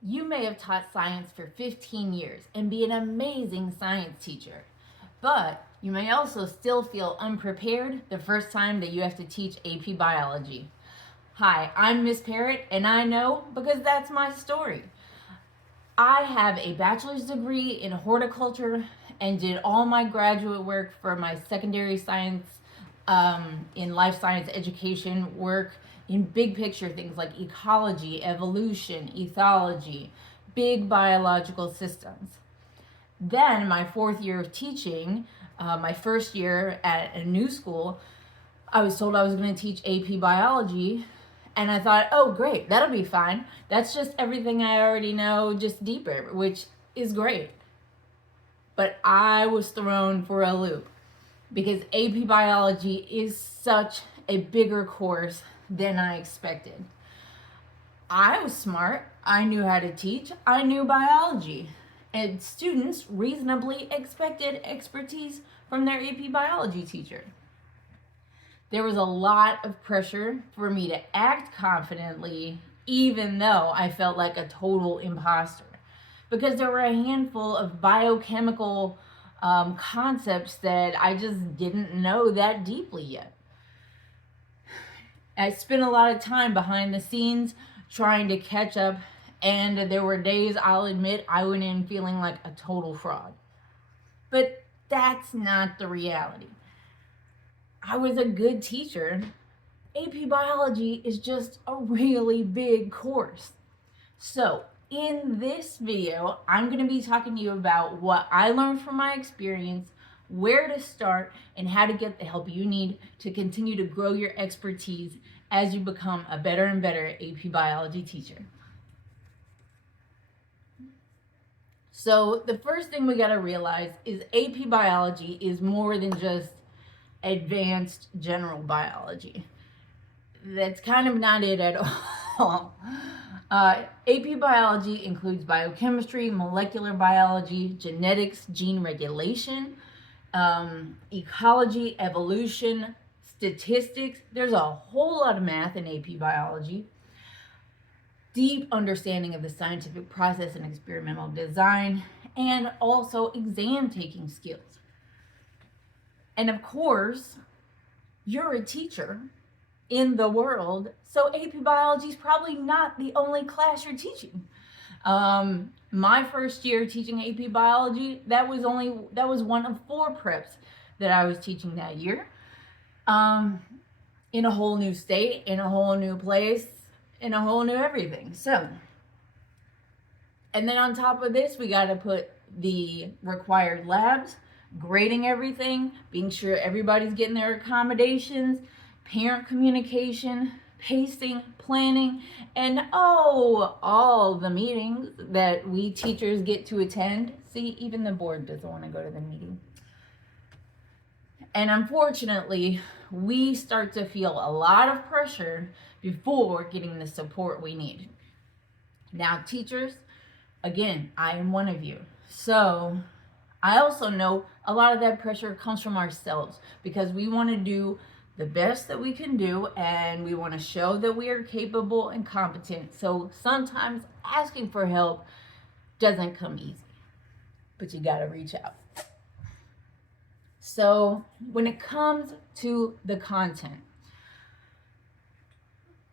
You may have taught science for 15 years and be an amazing science teacher, but you may also still feel unprepared the first time that you have to teach AP biology. Hi, I'm Miss Parrott, and I know because that's my story. I have a bachelor's degree in horticulture and did all my graduate work for my secondary science in life science education work in big picture things like ecology, evolution, ethology, big biological systems. Then, my fourth year of teaching, my first year at a new school, I was told I was going to teach AP biology. And I thought, oh, great, that'll be fine. That's just everything I already know, just deeper, which is great. But I was thrown for a loop because AP biology is such a bigger course than I expected. I was smart. I knew how to teach. I knew biology. And students reasonably expected expertise from their AP biology teacher. There was a lot of pressure for me to act confidently, even though I felt like a total imposter, because there were a handful of biochemical concepts that I just didn't know that deeply yet. I spent a lot of time behind the scenes trying to catch up, and there were days, I'll admit, I went in feeling like a total fraud. But that's not the reality. I was a good teacher. AP biology is just a really big course. So in this video, I'm going to be talking to you about what I learned from my experience, where to start, and how to get the help you need to continue to grow your expertise as you become a better and better AP biology teacher. So the first thing we got to realize is AP biology is more than just advanced general biology. That's kind of not it at all. AP biology includes biochemistry, molecular biology, genetics, gene regulation, ecology, evolution, statistics. There's a whole lot of math in AP biology. Deep understanding of the scientific process and experimental design, and also exam taking skills. And of course, you're a teacher in the world, so AP biology is probably not the only class you're teaching. My first year teaching AP biology, that was one of 4 preps that I was teaching that year. In a whole new state, in a whole new place, in a whole new everything. So, and then on top of this, we got to put the required labs, grading everything, being sure everybody's getting their accommodations, parent communication, pacing, planning, and all the meetings that we teachers get to attend. See, even the board doesn't want to go to the meeting. And unfortunately, we start to feel a lot of pressure before getting the support we need. Now, teachers, again, I am one of you. So I also know a lot of that pressure comes from ourselves because we want to do the best that we can do and we want to show that we are capable and competent. So sometimes asking for help doesn't come easy, but you got to reach out. So when it comes to the content,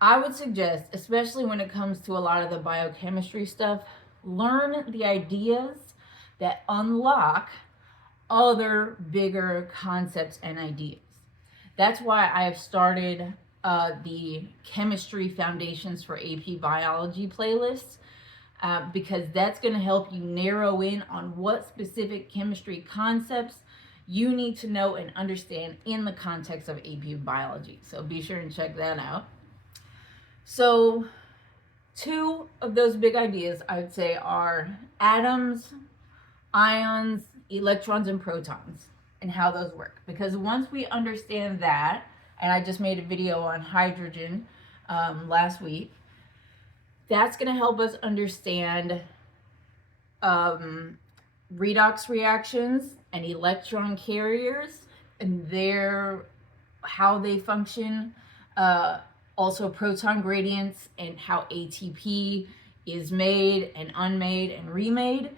I would suggest, especially when it comes to a lot of the biochemistry stuff, learn the ideas that unlock other bigger concepts and ideas. That's why I have started the Chemistry Foundations for AP Biology playlists, because that's going to help you narrow in on what specific chemistry concepts you need to know and understand in the context of AP Biology. So be sure and check that out. So 2 of those big ideas I would say are atoms, ions, electrons, and protons, and how those work. Because once we understand that, and I just made a video on hydrogen last week, that's going to help us understand redox reactions and electron carriers and how they function. Also proton gradients and how ATP is made and unmade and remade.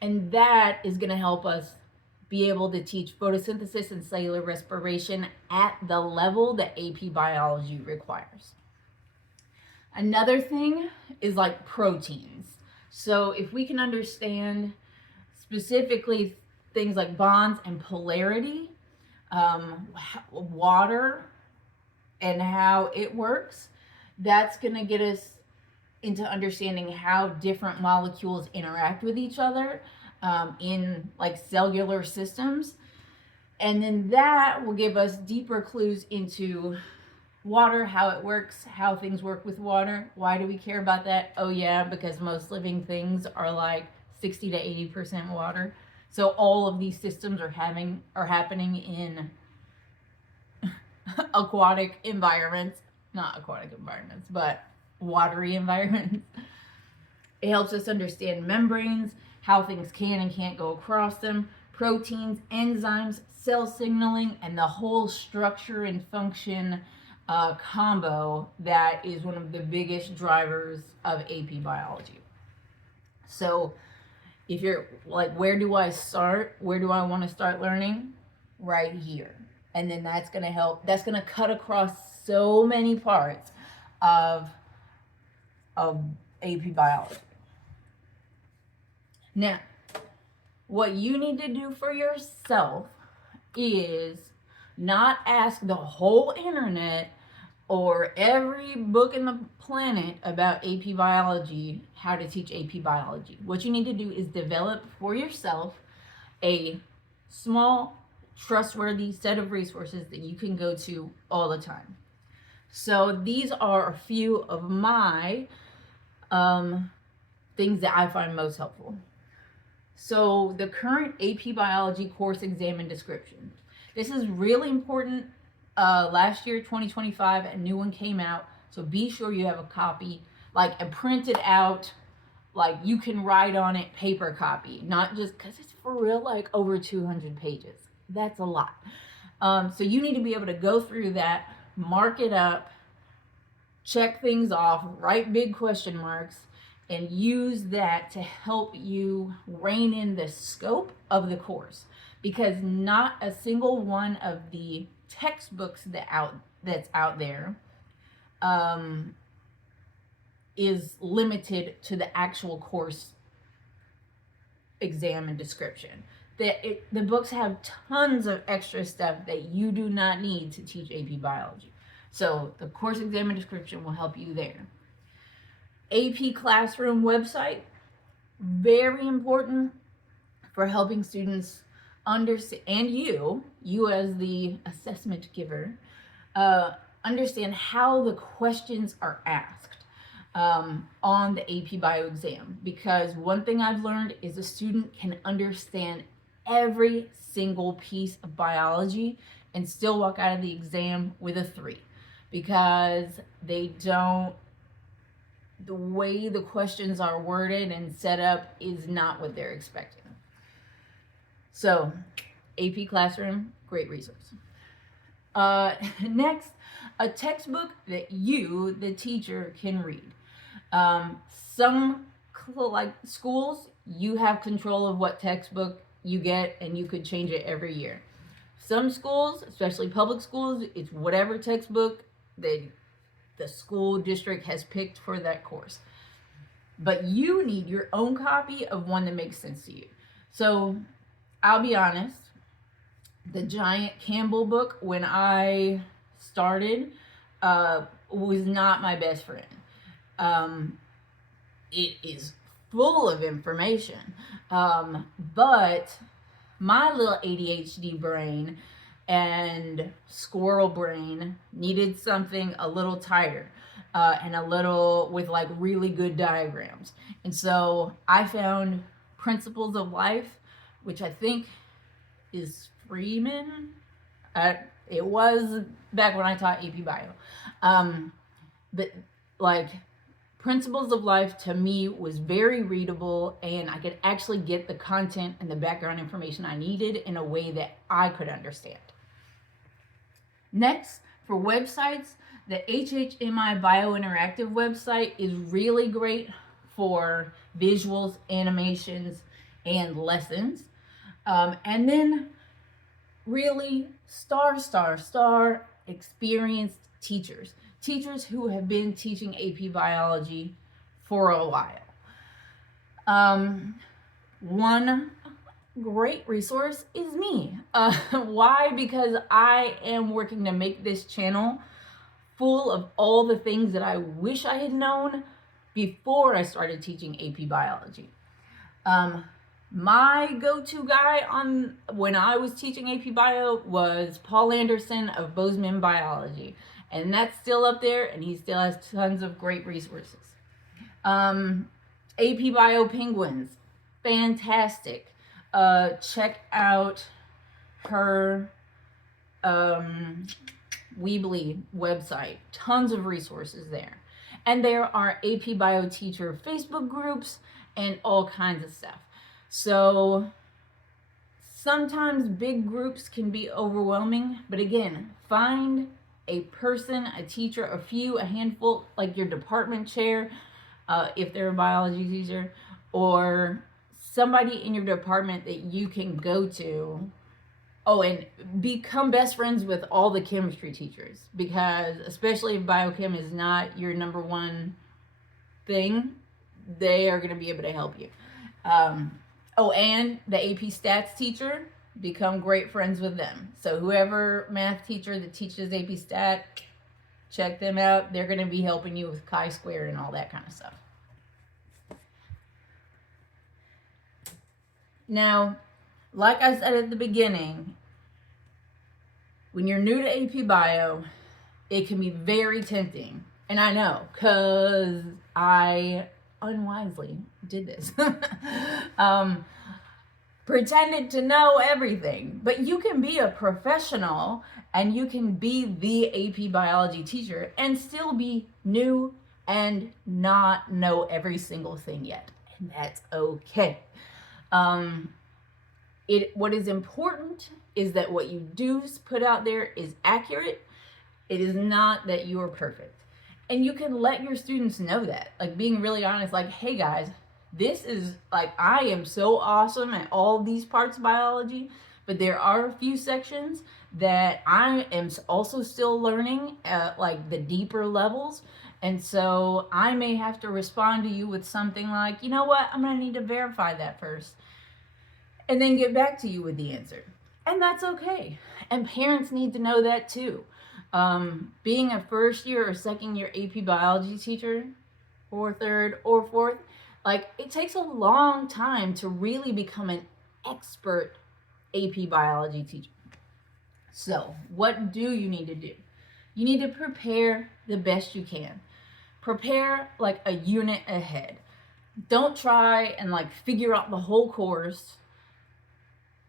And that is going to help us be able to teach photosynthesis and cellular respiration at the level that AP biology requires. Another thing is like proteins. So if we can understand specifically things like bonds and polarity, water and how it works, that's going to get us into understanding how different molecules interact with each other in like cellular systems. And then that will give us deeper clues into water, how it works, how things work with water. Why do we care about that? Oh yeah, because most living things are like 60 to 80% water. So all of these systems are happening in aquatic environments, not aquatic environments, but watery environments. It helps us understand membranes, how things can and can't go across them, proteins, enzymes, cell signaling, and the whole structure and function combo that is one of the biggest drivers of AP biology. So if you're like, where do I start? Where do I want to start learning? Right here. And then that's going to help. That's going to cut across so many parts of AP biology. Now, what you need to do for yourself is not ask the whole internet or every book in the planet about AP biology how to teach AP biology. What you need to do is develop for yourself a small, trustworthy set of resources that you can go to all the time. So these are a few of my things that I find most helpful. So the current AP biology course exam and description. This is really important. Last year, 2025, a new one came out. So be sure you have a copy, like a printed out, like you can write on it, paper copy, not just because it's for real, like over 200 pages. That's a lot. So you need to be able to go through that, mark it up, check things off, write big question marks, and use that to help you rein in the scope of the course. Because not a single one of the textbooks that's out there is limited to the actual course exam and description. The books have tons of extra stuff that you do not need to teach AP biology. So the course exam and description will help you there. AP Classroom website, very important for helping students understand, and you as the assessment giver, understand how the questions are asked on the AP Bio exam. Because one thing I've learned is a student can understand every single piece of biology and still walk out of the exam with a 3 because the way the questions are worded and set up is not what they're expecting. So, AP Classroom, great resource. Next, a textbook that you, the teacher, can read. Some like schools, you have control of what textbook you get and you could change it every year. Some schools, especially public schools, it's whatever textbook the school district has picked for that course. But you need your own copy of one that makes sense to you. So I'll be honest, the giant Campbell book when I started was not my best friend. It is full of information, but my little ADHD brain and squirrel brain needed something a little tighter and a little with like really good diagrams. And so I found Principles of Life, which I think is Freeman. It was back when I taught AP Bio. But like Principles of Life to me was very readable, and I could actually get the content and the background information I needed in a way that I could understand. Next, for websites, the HHMI Biointeractive website is really great for visuals, animations, and lessons. And then really star experienced teachers who have been teaching AP biology for a while. One great resource is me. Why? Because I am working to make this channel full of all the things that I wish I had known before I started teaching AP biology. My go-to guy on when I was teaching AP Bio was Paul Anderson of Bozeman Biology, and that's still up there, and he still has tons of great resources. AP Bio Penguins, fantastic. Check out her Weebly website, tons of resources there. And there are AP Bio teacher Facebook groups and all kinds of stuff. So sometimes big groups can be overwhelming, but again, find a person, a teacher, a handful, like your department chair, if they're a biology teacher, or somebody in your department that you can go to. Oh, and become best friends with all the chemistry teachers, because especially if biochem is not your number one thing, they are going to be able to help you. Oh, and the AP Stats teacher, become great friends with them. So whoever math teacher that teaches AP Stat, check them out. They're going to be helping you with chi-square and all that kind of stuff. Now, like I said at the beginning, when you're new to AP Bio, it can be very tempting. And I know, because I unwisely did this. Pretended to know everything. But you can be a professional and you can be the AP biology teacher and still be new and not know every single thing yet. And that's okay. What is important is that what you do put out there is accurate. It is not that you are perfect. And you can let your students know that, like being really honest, like, hey guys, this is like, I am so awesome at all these parts of biology, but there are a few sections that I am also still learning at like the deeper levels. And so I may have to respond to you with something like, you know what, I'm going to need to verify that first, and then get back to you with the answer. And that's okay. And parents need to know that too. Being a first year or second year AP biology teacher, or third or fourth, like it takes a long time to really become an expert AP biology teacher. So what do you need to do? You need to prepare the best you can. Prepare like a unit ahead. Don't try and like figure out the whole course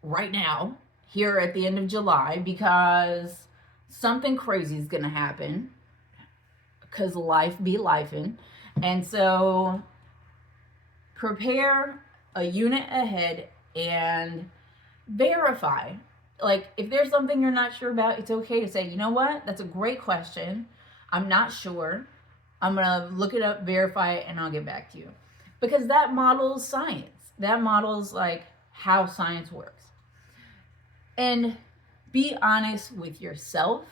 right now, here at the end of July, because something crazy is going to happen, because life be lifing. And so prepare a unit ahead and verify. Like if there's something you're not sure about, it's okay to say, you know what, that's a great question, I'm not sure, I'm going to look it up, verify it, and I'll get back to you. Because that models science. That models like how science works. And be honest with yourself.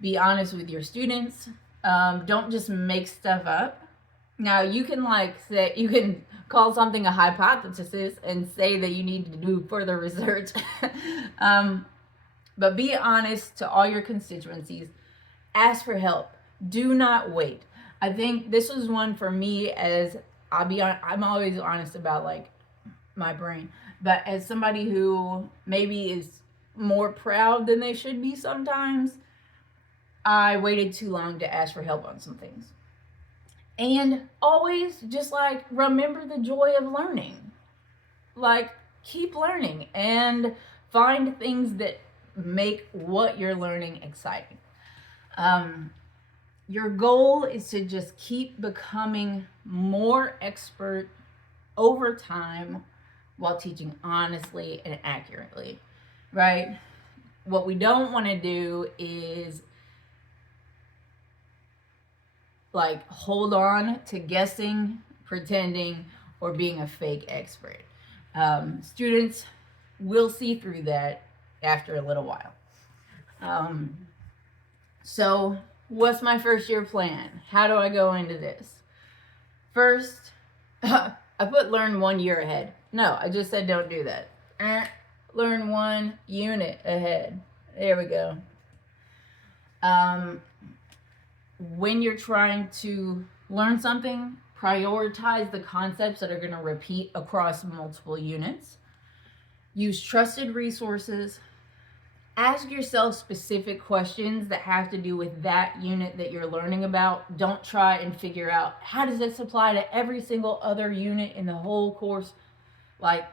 Be honest with your students. Don't just make stuff up. Now you can like say, you can call something a hypothesis and say that you need to do further research. But be honest to all your constituencies. Ask for help. Do not wait. I think this was one for me, as I'm always honest about like my brain, but as somebody who maybe is more proud than they should be sometimes, I waited too long to ask for help on some things. And always just like remember the joy of learning. Like keep learning and find things that make what you're learning exciting. Your goal is to just keep becoming more expert over time while teaching honestly and accurately, right? What we don't want to do is like hold on to guessing pretending, or being a fake expert. Students will see through that after a little while. So what's my first year plan? How do I go into this? First, I put learn 1 year ahead. No, I just said don't do that. Learn 1 unit ahead. There we go. When you're trying to learn something, prioritize the concepts that are going to repeat across multiple units. Use trusted resources. Ask yourself specific questions that have to do with that unit that you're learning about. Don't try and figure out how does this apply to every single other unit in the whole course. Like,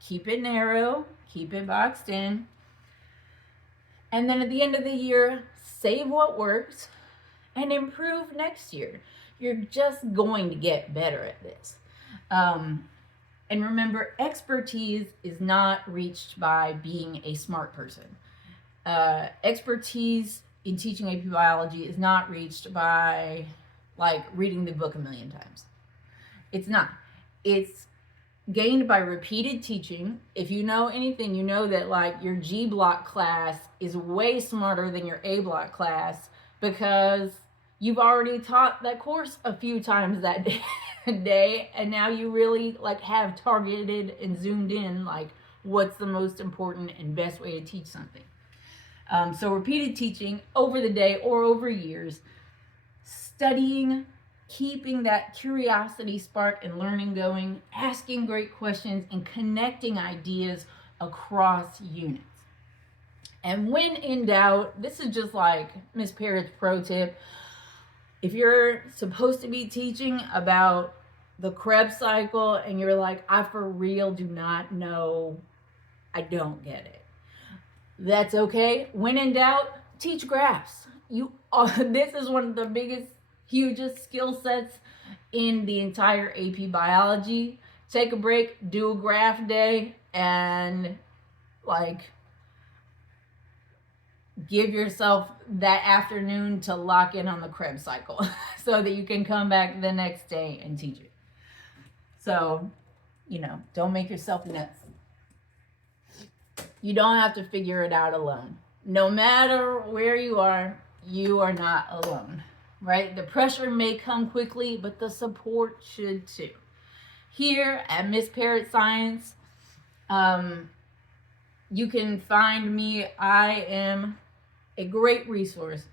keep it narrow, keep it boxed in. And then at the end of the year, save what works and improve next year. You're just going to get better at this. And remember, expertise is not reached by being a smart person. Expertise in teaching AP biology is not reached by like reading the book 1,000,000 times. It's not. It's gained by repeated teaching. If you know anything, you know that like your G block class is way smarter than your A block class because you've already taught that course a few times that day, and now you really like have targeted and zoomed in like what's the most important and best way to teach something. So repeated teaching over the day or over years, studying, keeping that curiosity spark and learning going, asking great questions, and connecting ideas across units. And when in doubt, this is just like Miss Parrott's pro tip. If you're supposed to be teaching about the Krebs cycle and you're like, I for real do not know, I don't get it. That's okay. When in doubt, teach graphs. This is one of the biggest, hugest skill sets in the entire AP biology. Take a break, do a graph day, and like give yourself that afternoon to lock in on the Krebs cycle so that you can come back the next day and teach it. So, don't make yourself nuts. You don't have to figure it out alone. No matter where you are not alone, right? The pressure may come quickly, but the support should too. Here at Miss Parrott Science, you can find me. I am a great resource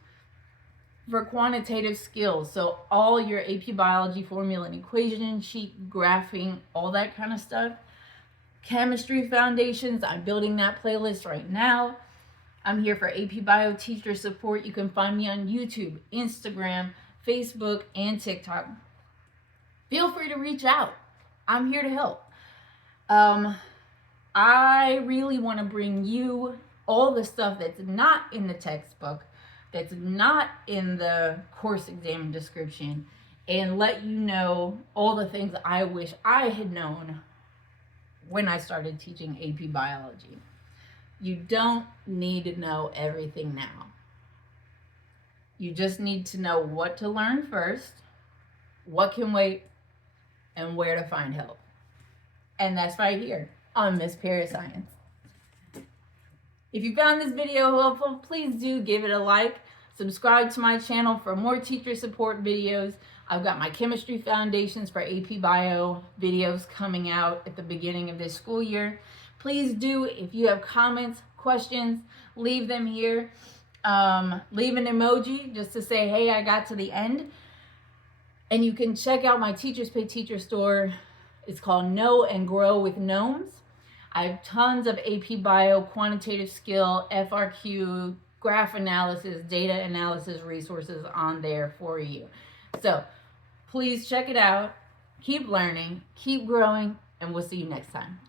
for quantitative skills. So all your AP biology formula and equation sheet, graphing, all that kind of stuff. Chemistry foundations, I'm building that playlist right now. I'm here for AP Bio teacher support. You can find me on YouTube, Instagram, Facebook, and TikTok. Feel free to reach out. I'm here to help. I really want to bring you all the stuff that's not in the textbook, that's not in the course exam description, and let you know all the things I wish I had known when I started teaching AP biology. You don't need to know everything now. You just need to know what to learn first, what can wait, and where to find help. And that's right here on Miss Parrott Science. If you found this video helpful, please do give it a like. Subscribe to my channel for more teacher support videos. I've got my chemistry foundations for AP Bio videos coming out at the beginning of this school year. Please do, if you have comments, questions, leave them here. Leave an emoji just to say, hey, I got to the end. And you can check out my Teachers Pay Teacher store. It's called Know and Grow with Gnomes. I have tons of AP Bio, quantitative skill, FRQ, graph analysis, data analysis resources on there for you. So please check it out. Keep learning, keep growing, and we'll see you next time.